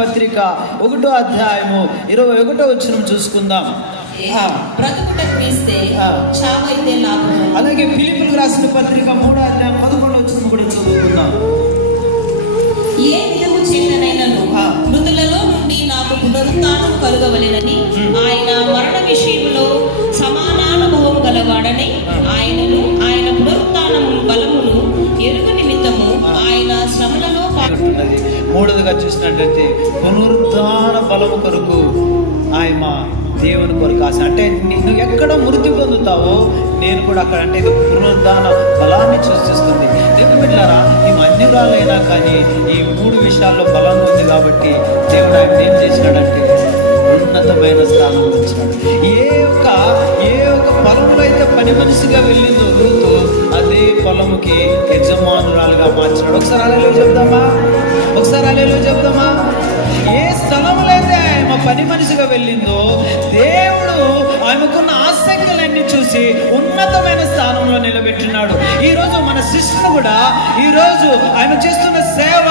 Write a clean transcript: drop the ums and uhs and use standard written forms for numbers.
పత్రిక 1వ అధ్యాయము 21వ వచనం చూసుకుందాం. బ్రతుకుట క్రీస్తే, చావైతే లాభము. అలాగే ఫిలిప్పీయులకు రాసిన పత్రిక 3వ అధ్యాయం 11వ వచనం కూడా చదువుకుందాం. ఏ విధము చేతనైనను మృతులలో నుండి నాకు పునరుత్థానం కలుగవలెనని ఆయన మరణ విషయంలో సమానానుభవం గలవాడని ఆయనను ఆయన పునరుత్థానము బలమును ఎరుగు నిమిత్తము ఆయన శ్రమలలో పాల్గొంటున్నది. మూడవదిగా చూసినట్లయితే పునరుత్థాన బలము కొరకు ఆయన దేవుని కొరకు ఆశ. అంటే నువ్వు ఎక్కడ మృతి పొందుతావో నేను కూడా అక్కడ, అంటే ఇది పునరుద్ధాన బలాన్ని సూచిస్తుంది. దేవుని బిడ్డలారా, ఈ అన్యురాలైనా కానీ ఈ 3 విషయాల్లో బలం ఉంది కాబట్టి దేవుడు ఆయన ఏం చేసినాడంటే ఉన్నతమైన స్థానం ఇచ్చినాడు. ఏ ఒక్క పొలంలో అయితే పని మనిషిగా వెళ్ళిందో రూతు, అదే పొలముకి యజమానురాలుగా మార్చినాడు. ఒకసారి అలెలు చెప్దామా. ఏ స్థలంలో అయితే ఆమె పని మనిషిగా వెళ్ళిందో దేవుడు ఆమెకున్న ఆసక్తులన్నీ చూసి ఉన్నతమైన స్థానంలో నిలబెట్టినాడు. ఈరోజు మన శిష్యులు కూడా ఈరోజు ఆమె చేస్తున్న సేవ